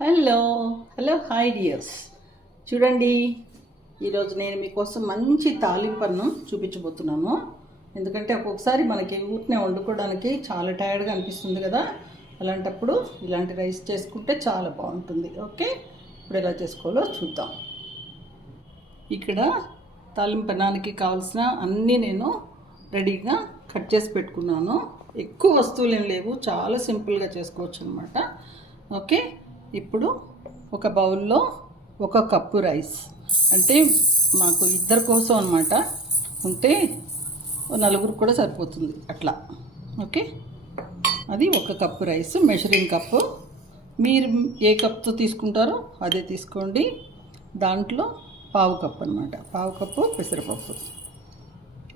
Hello hello hi dears. చూడండి, ఈరోజు నేను మీకోసం మంచి తాలింపన్ను చూపించబోతున్నాను. ఎందుకంటే ఒక్కొక్కసారి మనకి ఊరినే వండుకోవడానికి చాలా టైర్డ్గా అనిపిస్తుంది కదా, అలాంటప్పుడు ఇలాంటి రైస్ చేసుకుంటే చాలా బాగుంటుంది. ఓకే, ఇప్పుడు ఎలా చేసుకోవాలో చూద్దాం. ఇక్కడ తాలింపన్నానికి కావాల్సిన అన్నీ నేను రెడీగా కట్ చేసి పెట్టుకున్నాను. ఎక్కువ వస్తువులు ఏం లేవు, చాలా సింపుల్గా చేసుకోవచ్చు అనమాట. ఓకే, ఇప్పుడు ఒక బౌల్లో 1 కప్పు రైస్, అంటే మాకు ఇద్దరి కోసం అనమాట, ఉంటే 4 కూడా సరిపోతుంది అట్లా. ఓకే, అది 1 కప్పు రైస్, మెజరింగ్ కప్పు. మీరు ఏ కప్తో తీసుకుంటారో అదే తీసుకోండి. దాంట్లో 1/2 కప్పు అనమాట, 1/2 కప్పు పెసరపప్పు.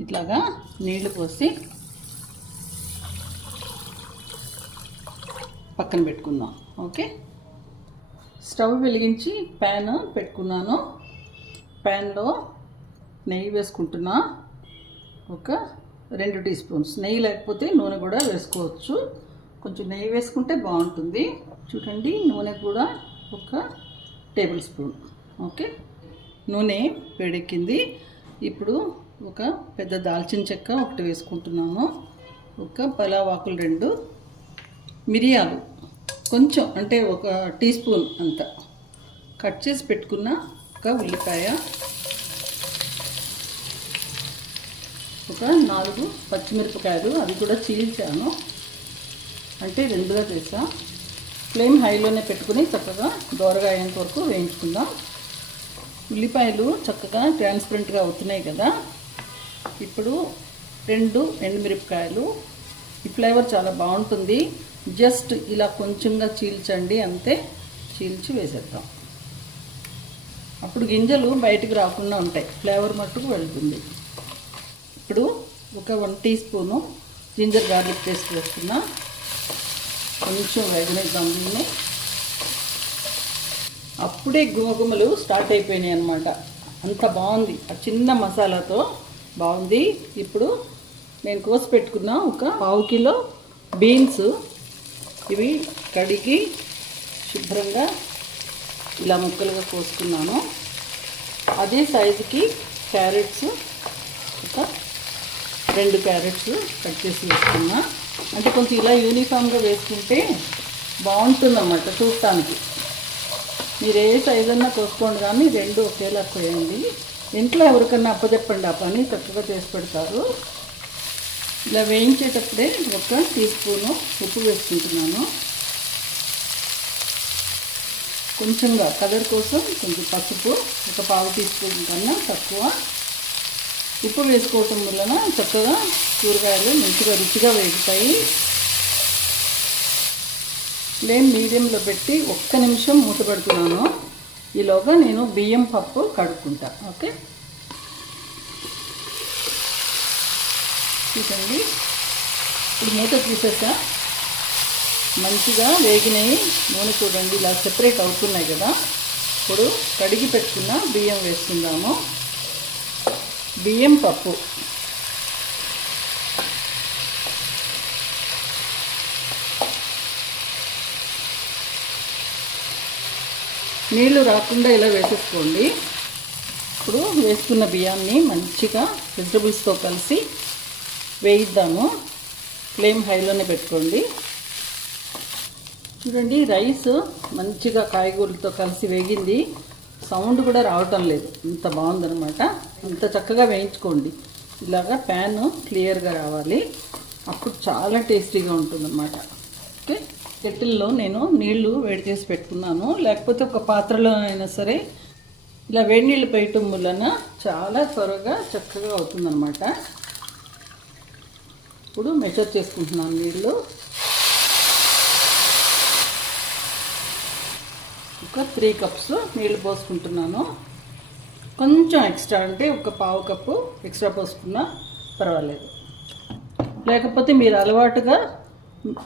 ఇట్లాగా నీళ్లు పోసి పక్కన పెట్టుకుందాం. ఓకే, స్టవ్ వెలిగించి ప్యాన్ పెట్టుకున్నాను. ప్యాన్లో నెయ్యి వేసుకుంటున్నా. ఒక 2 టీ స్పూన్స్ నెయ్యి, లేకపోతే నూనె కూడా వేసుకోవచ్చు. కొంచెం నెయ్యి వేసుకుంటే బాగుంటుంది. చూడండి, నూనె కూడా 1 టేబుల్ స్పూన్. ఓకే, నూనె వేడెక్కింది. ఇప్పుడు ఒక పెద్ద దాల్చిన చెక్క 1 వేసుకుంటున్నాను. 1 పలావ్ ఆకులు 2, మిరియాలు కొంచెం, అంటే 1 టీ స్పూన్ అంత, కట్ చేసి పెట్టుకున్న 1 ఉల్లిపాయ, 4 పచ్చిమిరపకాయలు, అవి కూడా చీల్చాను, అంటే 2గా చేసా. ఫ్లేమ్ హైలోనే పెట్టుకుని చక్కగా దోరగా అయ్యేంత వరకు వేయించుకుందాం. ఉల్లిపాయలు చక్కగా ట్రాన్స్పరెంట్గా అవుతున్నాయి కదా. ఇప్పుడు 2 ఎండుమిరపకాయలు. ఈ ఫ్లేవర్ చాలా బాగుంటుంది. జస్ట్ ఇలా కొంచెంగా చీల్చండి, అంతే. చీల్చి వేసేద్దాం. అప్పుడు గింజలు బయటకు రాకుండా ఉంటాయి, ఫ్లేవర్ మట్టుకు వెళ్తుంది. ఇప్పుడు ఒక 1 teaspoon ginger garlic paste వేస్తున్నా. కొంచెం వేగనిద్దాం దీన్ని. అప్పుడే గుమగుమలు స్టార్ట్ అయిపోయినాయి అన్నమాట. అంత బాగుంది, ఆ చిన్న మసాలాతో బాగుంది. ఇప్పుడు నేను కోసి పెట్టుకున్న 1/2 కిలో బీన్స్, ఇవి కడిగి శుభ్రంగా ఇలా ముక్కలుగా కోసుకున్నాను. అదే సైజుకి క్యారెట్స్, 2 క్యారెట్స్ కట్ చేసి వేసుకున్నా. అంటే కొంచెం ఇలా యూనిఫామ్గా వేసుకుంటే బాగుంటుందన్నమాట చూడటానికి. మీరు ఏ సైజు అన్నా కోసుకోండి, కానీ 2 ఒకేలా కోయండి. ఇంట్లో ఎవరికన్నా అప్పచెప్పండి, ఆ పని చక్కగా చేసి పెడతారు. ఇలా వేయించేటప్పుడే 1 టీ స్పూను ఉప్పు వేసుకుంటున్నాను. కొంచెంగా కలర్ కోసం కొంచెం పసుపు, 1/4 టీ స్పూన్ కన్నా తక్కువ. ఉప్పు వేసుకోవటం వలన చక్కగా కూరగాయలు మంచిగా రుచిగా వేగుతాయి. ఫ్లేమ్ మీడియంలో పెట్టి 1 నిమిషం మూత పెడుతున్నాను. ఈలోగా నేను బియ్యం పప్పు కడుక్కుంటా. ఓకే, చూడండి, ఇప్పుడు మూత తీసేసా. మంచిగా వేగినాయి. నూనె చూడండి ఇలా సెపరేట్ అవుతున్నాయి కదా. ఇప్పుడు కడిగి పెట్టుకున్న బియ్యం వేసుకుందాము. బియ్యం పప్పు నీళ్ళు రాకుండా ఇలా వేసేసుకోండి. ఇప్పుడు వేసుకున్న బియ్యాన్ని మంచిగా వెజిటబుల్స్తో కలిసి వేయిద్దాము. ఫ్లేమ్ హైలోనే పెట్టుకోండి. చూడండి, రైస్ మంచిగా కాయగూరలతో కలిసి వేగింది. సౌండ్ కూడా రావటం లేదు, ఇంత బాగుందనమాట. ఇంత చక్కగా వేయించుకోండి. ఇలాగా ప్యాన్ క్లియర్గా రావాలి, అప్పుడు చాలా టేస్టీగా ఉంటుందన్నమాట. ఓకే, కెటిల్లో నేను నీళ్లు వేడి చేసి పెట్టుకున్నాను, లేకపోతే ఒక పాత్రలో అయినా సరే ఇలా వేడి నీళ్ళు వేయటం వలన చాలా త్వరగా చక్కగా అవుతుందన్నమాట. ఇప్పుడు మెజర్ చేసుకుంటున్నాను నీళ్ళు. 3 కప్స్ నీళ్ళు పోసుకుంటున్నాను. కొంచెం ఎక్స్ట్రా, అంటే 1/2 కప్పు ఎక్స్ట్రా పోసుకున్నా పర్వాలేదు. లేకపోతే మీరు అలవాటుగా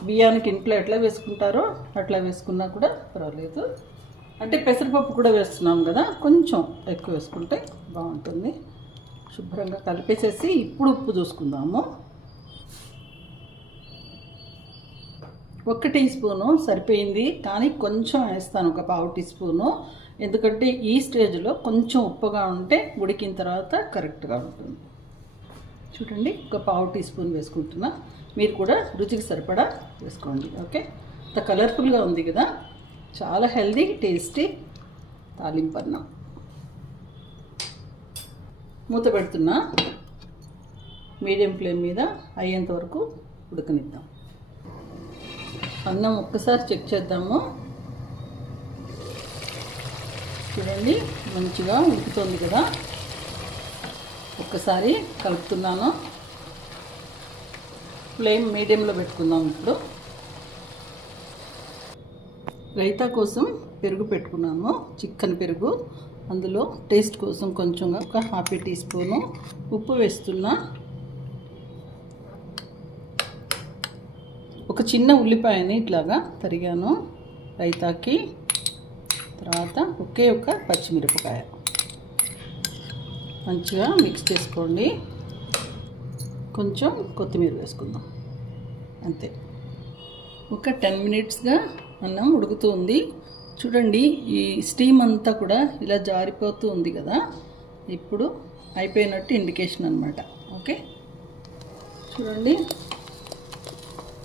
బియ్యానికి ఇంట్లో ఎట్లా వేసుకుంటారో అట్లా వేసుకున్నా కూడా పర్వాలేదు. అంటే పెసరపప్పు కూడా వేస్తున్నాం కదా, కొంచెం ఎక్కువ వేసుకుంటే బాగుంటుంది. శుభ్రంగా కలిపేసేసి ఇప్పుడు ఉప్పు చూసుకుందాము. 1 టీ స్పూను సరిపోయింది, కానీ కొంచెం వేస్తాను, ఒక పావు టీ స్పూను. ఎందుకంటే ఈ స్టేజ్లో కొంచెం ఉప్పుగా ఉంటే ఉడికిన తర్వాత కరెక్ట్గా ఉంటుంది. చూడండి, ఒక పావు టీ స్పూన్ వేసుకుంటున్నా. మీరు కూడా రుచికి సరిపడా వేసుకోండి. ఓకే, ఇంత కలర్ఫుల్గా ఉంది కదా, చాలా హెల్దీ టేస్టీ తాలింపు అన్నం. మూత పెడుతున్నా, మీడియం ఫ్లేమ్ మీద అయ్యేంత వరకు ఉడకనిద్దాం. అన్నం ఒక్కసారి చెక్ చేద్దాము. చూడండి, మంచిగా ఉడుకుతుంది కదా. ఒక్కసారి కలుపుతున్నాను. ఫ్లేమ్ మీడియంలో పెట్టుకుందాం. ఇప్పుడు రైతా కోసం పెరుగు పెట్టుకున్నాము, చికెన్ పెరుగు. అందులో టేస్ట్ కోసం కొంచెంగా ఒక హాఫ్ టీ స్పూను ఉప్పు వేస్తున్నా. ఒక చిన్న ఉల్లిపాయని ఇట్లాగా తరిగాను రైతాకి. తర్వాత ఒకే ఒక పచ్చిమిరపకాయ మంచిగా మిక్స్ చేసుకోండి. కొంచెం కొత్తిమీర వేసుకుందాం, అంతే. ఒక 10 మినిట్స్గా అన్నం ఉడుకుతుంది. చూడండి, ఈ స్టీమ్ అంతా కూడా ఇలా జారిపోతూ ఉంది కదా. ఇప్పుడు అయిపోయినట్టు ఇండికేషన్ అన్నమాట. ఓకే, చూడండి,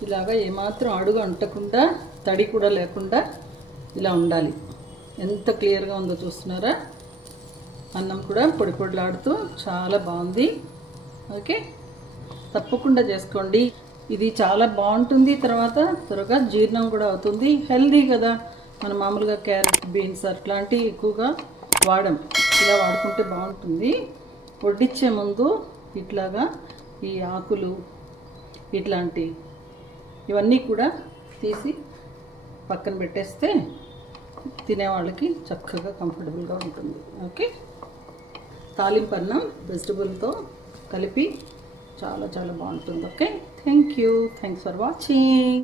ఇలాగా ఏమాత్రం అడుగు అంటకుండా, తడి కూడా లేకుండా ఇలా ఉండాలి. ఎంత క్లియర్గా ఉందో చూస్తున్నారా. అన్నం కూడా పొడి పొడిలాడుతూ చాలా బాగుంది. ఓకే, తప్పకుండా చేసుకోండి. ఇది చాలా బాగుంటుంది. తర్వాత త్వరగా జీర్ణం కూడా అవుతుంది. హెల్దీ కదా. మనం మామూలుగా క్యారెట్, బీన్స్ అట్లాంటివి ఎక్కువగా వాడం. ఇలా వాడుకుంటే బాగుంటుంది. వడ్డించే ముందు ఇట్లాగా ఈ ఆకులు ఇట్లాంటి ఇవన్నీ కూడా తీసి పక్కన పెట్టేస్తే తినేవాళ్ళకి చక్కగా కంఫర్టబుల్గా ఉంటుంది. ఓకే, తాలింపు అన్నం వెజిటబుల్తో కలిపి చాలా చాలా బాగుంటుంది. Okay, thank you. Thanks for watching.